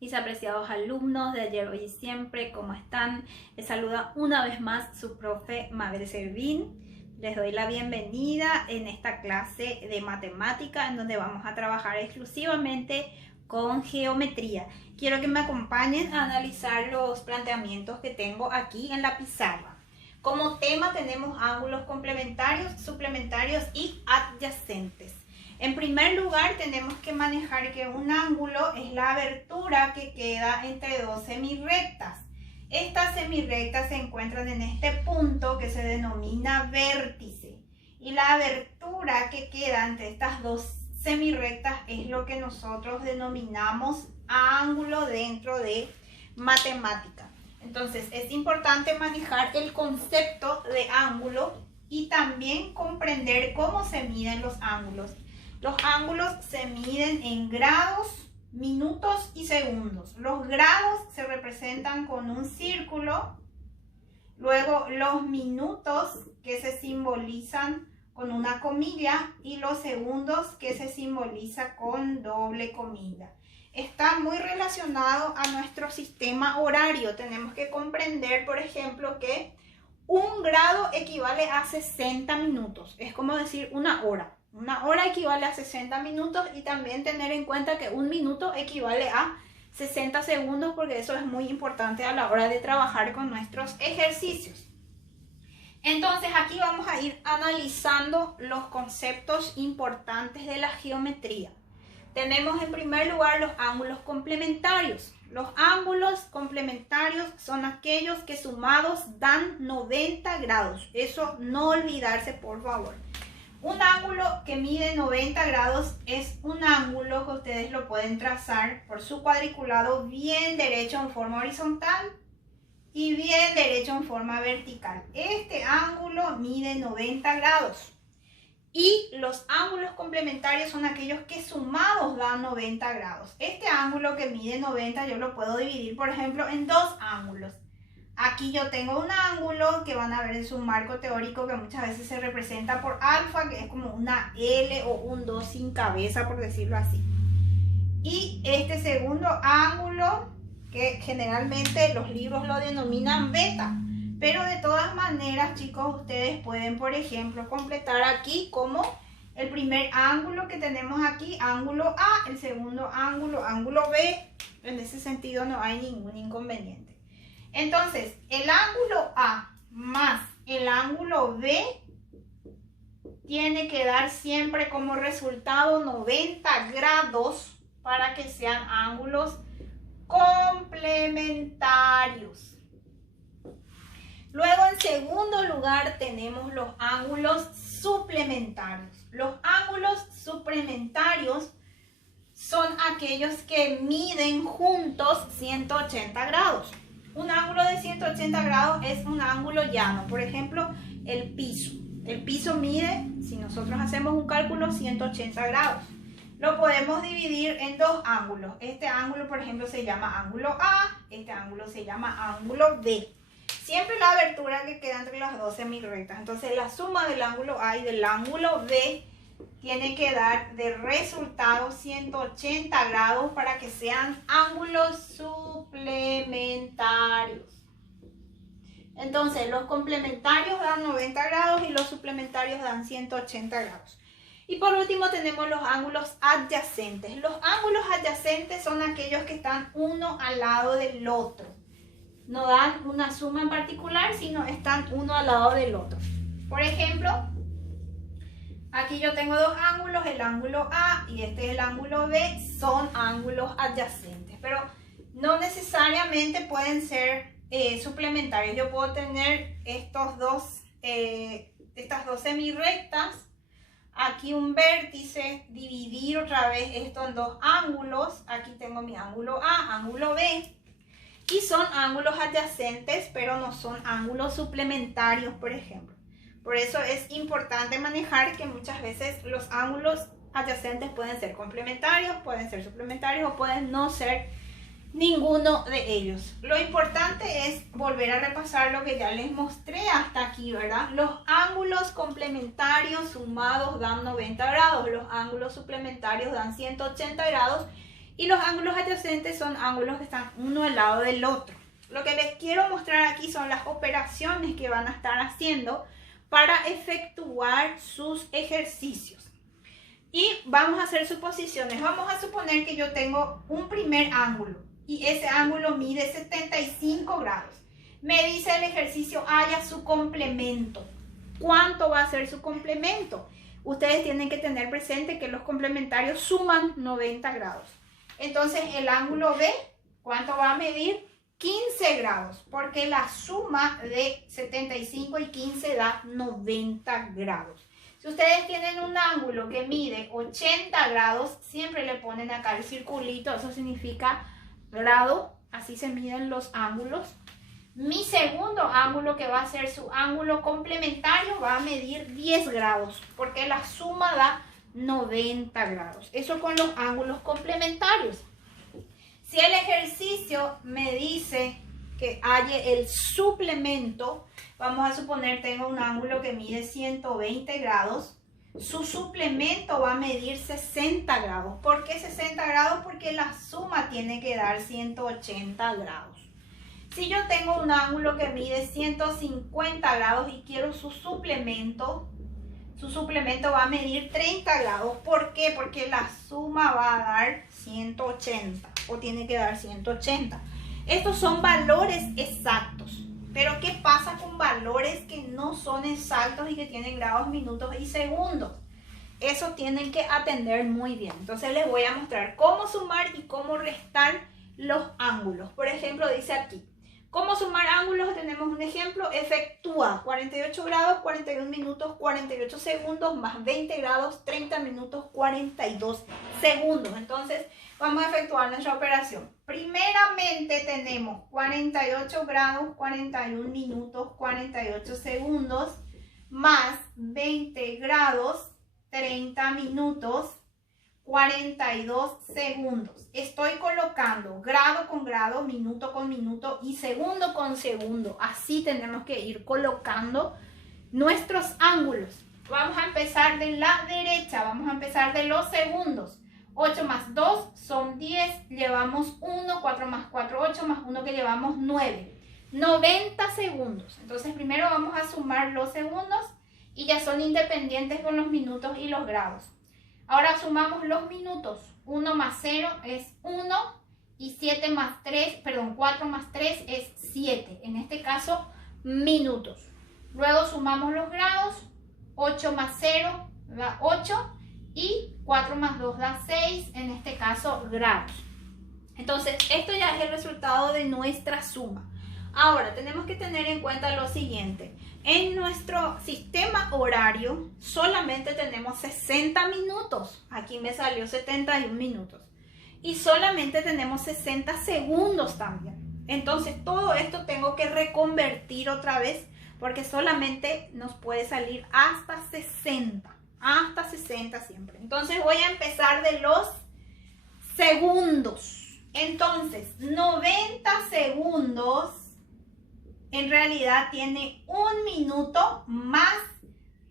Mis apreciados alumnos de ayer, hoy y siempre, ¿cómo están? Les saluda una vez más su profe Mabel Servín. Les doy la bienvenida en esta clase de matemática en donde vamos a trabajar exclusivamente con geometría. Quiero que me acompañen a analizar los planteamientos que tengo aquí en la pizarra. Como tema tenemos ángulos complementarios, suplementarios y adyacentes. En primer lugar, tenemos que manejar que un ángulo es la abertura que queda entre dos semirrectas. Estas semirrectas se encuentran en este punto que se denomina vértice. Y la abertura que queda entre estas dos semirrectas es lo que nosotros denominamos ángulo dentro de matemática. Entonces, es importante manejar el concepto de ángulo y también comprender cómo se miden los ángulos. Los ángulos se miden en grados, minutos y segundos. Los grados se representan con un círculo, luego los minutos que se simbolizan con una comilla y los segundos que se simboliza con doble comilla. Está muy relacionado a nuestro sistema horario. Tenemos que comprender, por ejemplo, que un grado equivale a 60 minutos. Es como decir una hora. Una hora equivale a 60 minutos y también tener en cuenta que un minuto equivale a 60 segundos porque eso es muy importante a la hora de trabajar con nuestros ejercicios. Entonces aquí vamos a ir analizando los conceptos importantes de la geometría. Tenemos en primer lugar los ángulos complementarios. Los ángulos complementarios son aquellos que sumados dan 90 grados. Eso no olvidarse, por favor. Un ángulo que mide 90 grados es un ángulo que ustedes lo pueden trazar por su cuadriculado bien derecho en forma horizontal y bien derecho en forma vertical. Este ángulo mide 90 grados. Y los ángulos complementarios son aquellos que sumados dan 90 grados. Este ángulo que mide 90 yo lo puedo dividir, por ejemplo, en dos ángulos. Aquí yo tengo un ángulo que van a ver en su marco teórico que muchas veces se representa por alfa, que es como una L o un 2 sin cabeza, por decirlo así. Y este segundo ángulo, que generalmente los libros lo denominan beta. Pero de todas maneras, chicos, ustedes pueden, por ejemplo, completar aquí como el primer ángulo que tenemos aquí, ángulo A, el segundo ángulo, ángulo B. En ese sentido no hay ningún inconveniente. Entonces, el ángulo A más el ángulo B tiene que dar siempre como resultado 90 grados para que sean ángulos complementarios. Luego, en segundo lugar, tenemos los ángulos suplementarios. Los ángulos suplementarios son aquellos que miden juntos 180 grados. Un ángulo de 180 grados es un ángulo llano. Por ejemplo, el piso. El piso mide, si nosotros hacemos un cálculo, 180 grados. Lo podemos dividir en dos ángulos. Este ángulo, por ejemplo, se llama ángulo A. Este ángulo se llama ángulo B. Siempre la abertura que queda entre las dos semirrectas. Entonces, la suma del ángulo A y del ángulo B tiene que dar de resultado 180 grados para que sean ángulos suplementarios. Entonces, los complementarios dan 90 grados y los suplementarios dan 180 grados. Y por último tenemos los ángulos adyacentes. Los ángulos adyacentes son aquellos que están uno al lado del otro. No dan una suma en particular, sino están uno al lado del otro. Por ejemplo, aquí yo tengo dos ángulos, el ángulo A y este es el ángulo B, son ángulos adyacentes, pero no necesariamente pueden ser suplementarios. Yo puedo tener estas dos semirrectas, aquí un vértice, dividir otra vez esto en dos ángulos, aquí tengo mi ángulo A, ángulo B, y son ángulos adyacentes, pero no son ángulos suplementarios, por ejemplo. Por eso es importante manejar que muchas veces los ángulos adyacentes pueden ser complementarios, pueden ser suplementarios o pueden no ser ninguno de ellos. Lo importante es volver a repasar lo que ya les mostré hasta aquí, ¿verdad? Los ángulos complementarios sumados dan 90 grados, los ángulos suplementarios dan 180 grados Y los ángulos adyacentes son ángulos que están uno al lado del otro. Lo que les quiero mostrar aquí son las operaciones que van a estar haciendo para efectuar sus ejercicios. Y vamos a hacer suposiciones. Vamos a suponer que yo tengo un primer ángulo y ese ángulo mide 75 grados. Me dice el ejercicio, haya su complemento. ¿Cuánto va a ser su complemento? Ustedes tienen que tener presente que los complementarios suman 90 grados. Entonces el ángulo B, ¿cuánto va a medir? 15 grados, porque la suma de 75 y 15 da 90 grados. Si ustedes tienen un ángulo que mide 80 grados, siempre le ponen acá el circulito, eso significa grado, así se miden los ángulos. Mi segundo ángulo, que va a ser su ángulo complementario, va a medir 10 grados, porque la suma da 90 grados. Eso con los ángulos complementarios. Si el ejercicio me dice que halle el suplemento, vamos a suponer tengo un ángulo que mide 120 grados, su suplemento va a medir 60 grados. ¿Por qué 60 grados? Porque la suma tiene que dar 180 grados. Si yo tengo un ángulo que mide 150 grados y quiero su suplemento va a medir 30 grados. ¿Por qué? Porque la suma va a dar 180 o tiene que dar 180. Estos son valores exactos. Pero ¿qué pasa con valores que no son exactos y que tienen grados, minutos y segundos? Eso tienen que atender muy bien. Entonces les voy a mostrar cómo sumar y cómo restar los ángulos. Por ejemplo, dice aquí, ¿cómo sumar ángulos? Tenemos un ejemplo, efectúa 48 grados, 41 minutos, 48 segundos, más 20 grados, 30 minutos, 42 segundos. Entonces, vamos a efectuar nuestra operación. Primeramente tenemos 48 grados, 41 minutos, 48 segundos, más 20 grados, 30 minutos, 42 segundos. Estoy colocando grado con grado, minuto con minuto y segundo con segundo. Así tenemos que ir colocando nuestros ángulos. Vamos a empezar de la derecha, vamos a empezar de los segundos. 8 más 2 son 10, llevamos 1, 4 más 4, 8 más 1 que llevamos 9. 90 segundos. Entonces primero vamos a sumar los segundos y ya son independientes con los minutos y los grados. Ahora sumamos los minutos. 1 más 0 es 1 y 4 más 3 es 7. En este caso, minutos. Luego sumamos los grados. 8 más 0 da 8 y 4 más 2 da 6. En este caso, grados. Entonces, esto ya es el resultado de nuestra suma. Ahora, tenemos que tener en cuenta lo siguiente. En nuestro sistema horario solamente tenemos 60 minutos. Aquí me salió 71 minutos. Y solamente tenemos 60 segundos también. Entonces, todo esto tengo que reconvertir otra vez porque solamente nos puede salir hasta 60. Hasta 60 siempre. Entonces, voy a empezar de los segundos. Entonces, 90 segundos en realidad tiene 1 minuto más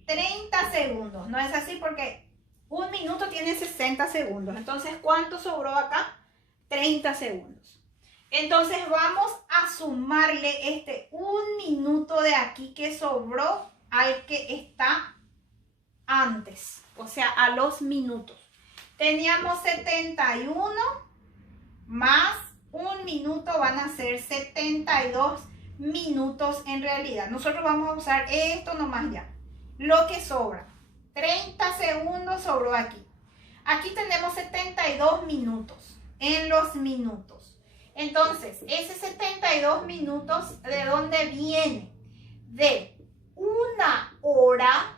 30 segundos. No es así porque 1 minuto tiene 60 segundos. Entonces, ¿cuánto sobró acá? 30 segundos. Entonces, vamos a sumarle este 1 minuto de aquí que sobró al que está antes. O sea, a los minutos. Teníamos 71 más 1 minuto van a ser 72 minutos en realidad. Nosotros vamos a usar esto nomás ya. Lo que sobra. 30 segundos sobró aquí. Aquí tenemos 72 minutos. En los minutos. Entonces, ese 72 minutos, ¿de dónde viene? De 1 hora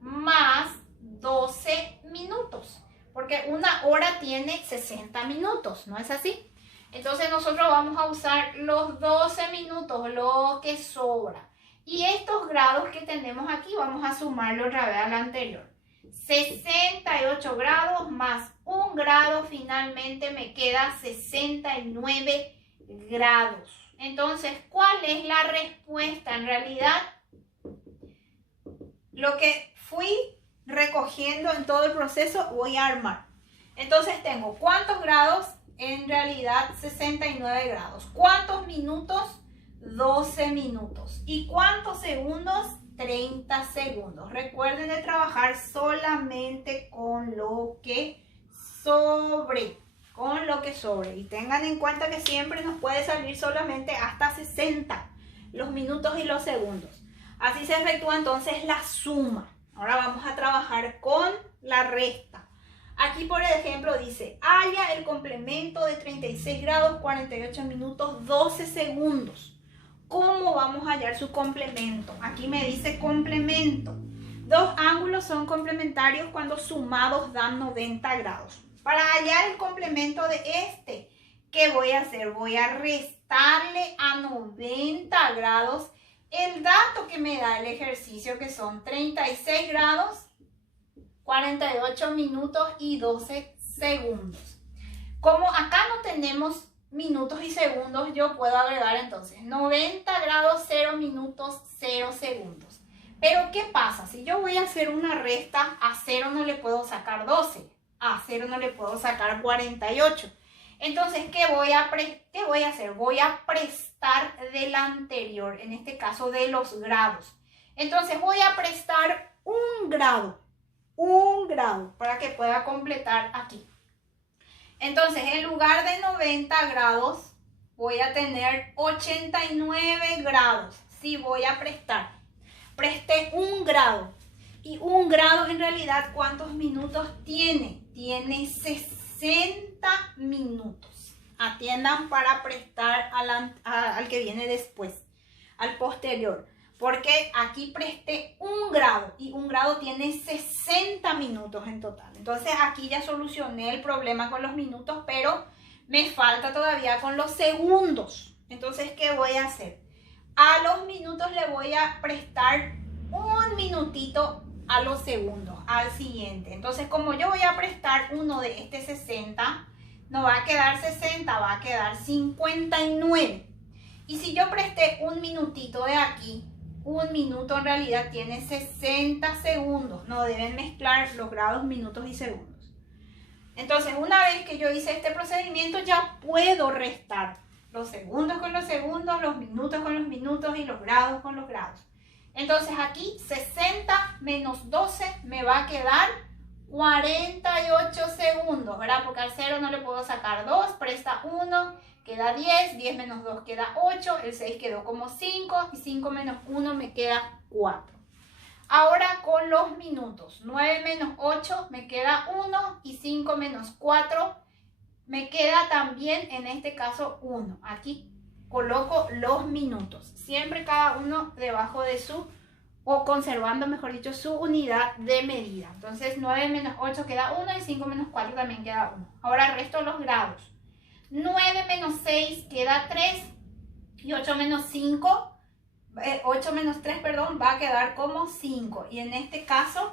más 12 minutos. Porque 1 hora tiene 60 minutos, ¿no es así? Entonces nosotros vamos a usar los 12 minutos, lo que sobra. Y estos grados que tenemos aquí, vamos a sumarlo otra vez al anterior. 68 grados más 1 grado, finalmente me queda 69 grados. Entonces, ¿cuál es la respuesta? En realidad, lo que fui recogiendo en todo el proceso, voy a armar. Entonces tengo, ¿cuántos grados? en realidad 69 grados. ¿Cuántos minutos? 12 minutos. ¿Y cuántos segundos? 30 segundos. Recuerden de trabajar solamente con lo que sobre. Con lo que sobre. Y tengan en cuenta que siempre nos puede salir solamente hasta 60 los minutos y los segundos. Así se efectúa entonces la suma. Ahora vamos a trabajar con la resta. Aquí, por ejemplo, dice, halla el complemento de 36 grados, 48 minutos, 12 segundos. ¿Cómo vamos a hallar su complemento? Aquí me dice complemento. Dos ángulos son complementarios cuando sumados dan 90 grados. Para hallar el complemento de este, ¿qué voy a hacer? Voy a restarle a 90 grados el dato que me da el ejercicio, que son 36 grados, 48 minutos y 12 segundos. Como acá no tenemos minutos y segundos, yo puedo agregar entonces 90 grados, 0 minutos, 0 segundos. Pero ¿qué pasa? Si yo voy a hacer una resta, a 0 no le puedo sacar 12, a 0 no le puedo sacar 48. Entonces, ¿qué voy a hacer? Voy a prestar del anterior, en este caso de los grados. Entonces voy a prestar un grado para que pueda completar aquí. Entonces, en lugar de 90 grados, voy a tener 89 grados. Sí, voy a prestar. Presté un grado. Y un grado en realidad, ¿cuántos minutos tiene? Tiene 60 minutos. Atiendan para prestar al que viene después, al posterior. Porque aquí presté un grado y un grado tiene 60 minutos en total. Entonces aquí ya solucioné el problema con los minutos, pero me falta todavía con los segundos. Entonces, ¿qué voy a hacer? A los minutos le voy a prestar un minutito a los segundos, al siguiente. Entonces, como yo voy a prestar uno de este 60, no va a quedar 60, va a quedar 59. Y si yo presté un minutito de aquí, un minuto en realidad tiene 60 segundos. No deben mezclar los grados, minutos y segundos. Entonces, una vez que yo hice este procedimiento, ya puedo restar los segundos con los segundos, los minutos con los minutos y los grados con los grados. Entonces aquí 60 menos 12 me va a quedar 48 segundos, ¿verdad? Porque al 0 no le puedo sacar 2, presta 1, queda 10, 10 menos 2 queda 8, el 6 quedó como 5 y 5 menos 1 me queda 4. Ahora con los minutos, 9 menos 8 me queda 1 y 5 menos 4 me queda también en este caso 1. Aquí coloco los minutos, siempre cada uno debajo de su, o conservando mejor dicho, su unidad de medida. Entonces 9 menos 8 queda 1 y 5 menos 4 también queda 1. Ahora resto los grados. 9 menos 6 queda 3 y 8 menos 3, perdón, va a quedar como 5. Y en este caso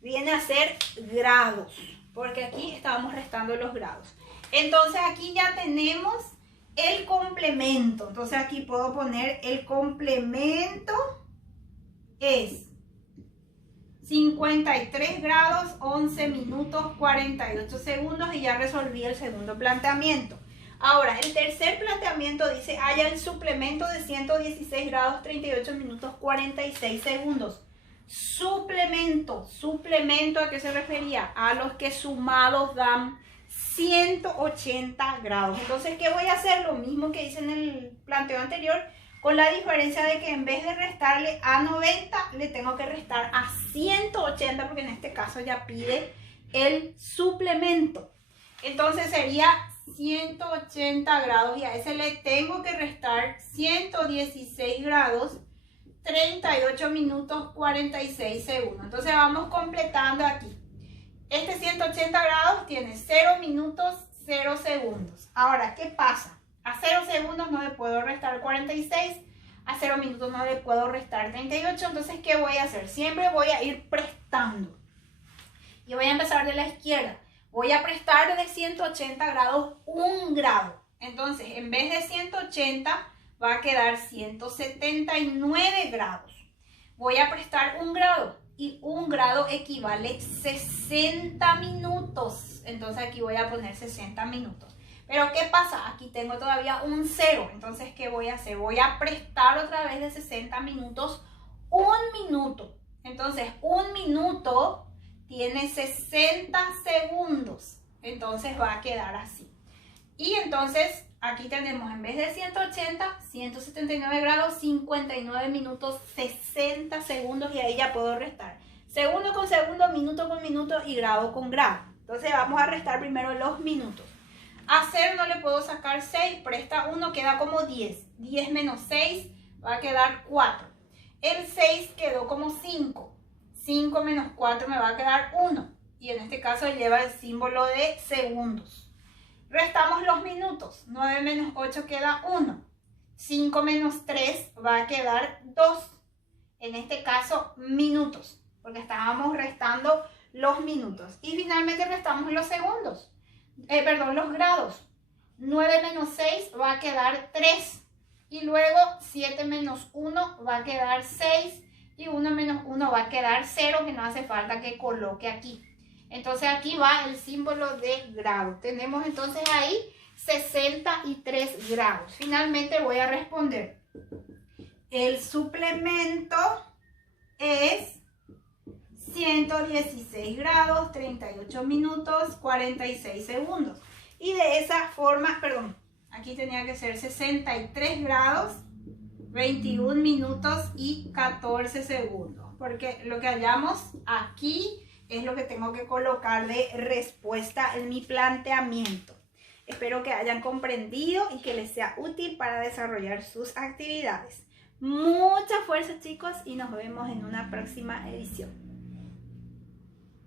viene a ser grados, porque aquí estábamos restando los grados. Entonces aquí ya tenemos el complemento. Entonces aquí puedo poner el complemento es 53 grados, 11 minutos, 48 segundos y ya resolví el segundo planteamiento. Ahora, el tercer planteamiento dice, halla el suplemento de 116 grados, 38 minutos, 46 segundos. Suplemento, ¿a qué se refería? A los que sumados dan 180 grados. Entonces, ¿qué voy a hacer? Lo mismo que hice en el planteo anterior, con la diferencia de que en vez de restarle a 90, le tengo que restar a 180, porque en este caso ya pide el suplemento. Entonces sería 180 grados y a ese le tengo que restar 116 grados, 38 minutos, 46 segundos. Entonces vamos completando aquí. Este 180 grados tiene 0 minutos, 0 segundos. Ahora, ¿qué pasa? A 0 segundos no le puedo restar 46, a 0 minutos no le puedo restar 38. Entonces, ¿qué voy a hacer? Siempre voy a ir prestando. Y voy a empezar de la izquierda. Voy a prestar de 180 grados un grado. Entonces, en vez de 180, va a quedar 179 grados. Voy a prestar un grado. Y un grado equivale 60 minutos. Entonces aquí voy a poner 60 minutos. Pero ¿qué pasa? Aquí tengo todavía un 0. Entonces, ¿qué voy a hacer? Voy a prestar otra vez de 60 minutos 1 minuto. Entonces, 1 minuto tiene 60 segundos. Entonces va a quedar así. Y entonces aquí tenemos, en vez de 180, 179 grados, 59 minutos, 60 segundos. Y ahí ya puedo restar segundo con segundo, minuto con minuto y grado con grado. Entonces vamos a restar primero los minutos. A 0 no le puedo sacar 6, presta 1, queda como 10. 10 menos 6 va a quedar 4. El 6 quedó como 5. 5 menos 4 me va a quedar 1. Y en este caso lleva el símbolo de segundos. Restamos los minutos. 9 menos 8 queda 1. 5 menos 3 va a quedar 2. En este caso, minutos. Porque estábamos restando los minutos. Y finalmente restamos los segundos. Los grados. 9 menos 6 va a quedar 3. Y luego 7 menos 1 va a quedar 6. Y 1 menos 1 va a quedar 0, que no hace falta que coloque aquí. Entonces aquí va el símbolo de grado. Tenemos entonces ahí 63 grados. Finalmente voy a responder. El suplemento es 116 grados, 38 minutos, 46 segundos. Y de esa forma, aquí tenía que ser 63 grados, 21 minutos y 14 segundos. Porque lo que hallamos aquí es lo que tengo que colocar de respuesta en mi planteamiento. Espero que hayan comprendido y que les sea útil para desarrollar sus actividades. Mucha fuerza, chicos, y nos vemos en una próxima edición.